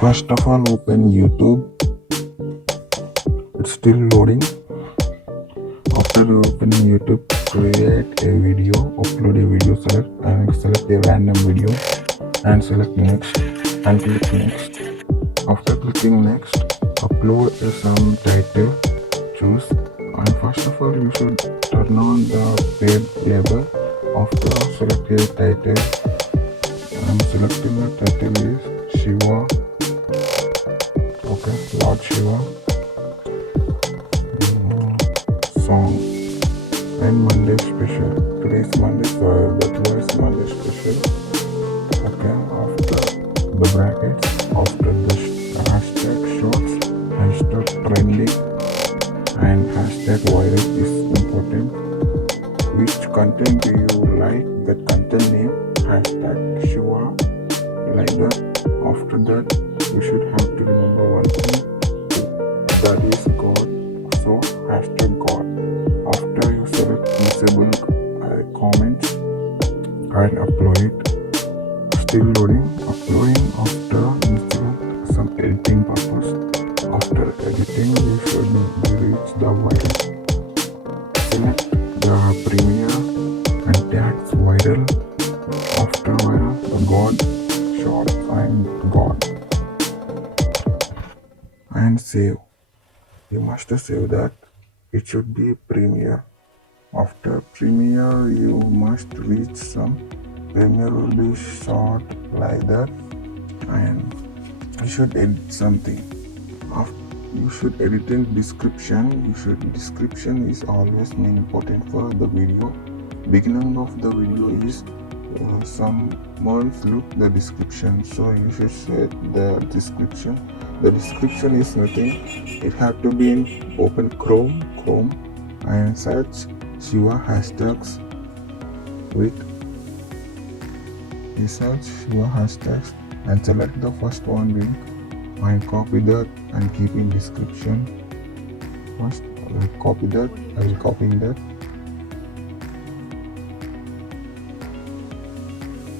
First of all, open YouTube. It's still loading. After you open YouTube, create a video, upload a video, select a random video and select next and click next. After clicking next, upload some title, choose, and first of all you should turn on the paid label. After select a title, I'm selecting the title is Shiva. Okay, Lord Shiva song and Monday special. Today's Monday, so that was Monday special. Okay, after the brackets, after the hashtag shorts, hashtag trending, and hashtag viral is important. Which content do you like? That content name, hashtag Shiva, like that. After that, you should have to remember one thing, that is God. So hashtag God. After you select disable comments and upload it. Still loading, uploading. After you select some editing purpose. After editing, you should reach the viral. Select the premiere and tags viral. After viral, the God short and God, and save. You must save that. It should be premiere. After premiere, you must reach some. Premiere will be short like that, and you should edit something. You should edit in description. Description is always important for the video. Beginning of the video is someone's look the description, so you should set the description. The description is nothing. It have to be in open Chrome, and search Shiva hashtags with research Shiva hashtags and select the first one link and copy that and keep in description. First I will copy that. I will copy that.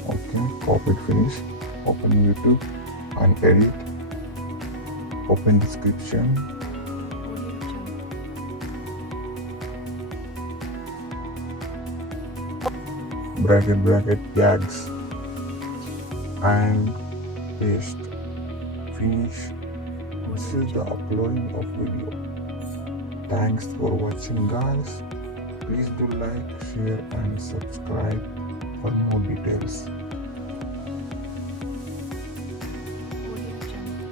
Okay, copied, finish. Open YouTube and edit. Open description. Bracket tags and paste. Finish. This is the uploading of video. Thanks for watching, guys. Please do like, share and subscribe for more details. Audio Jungle.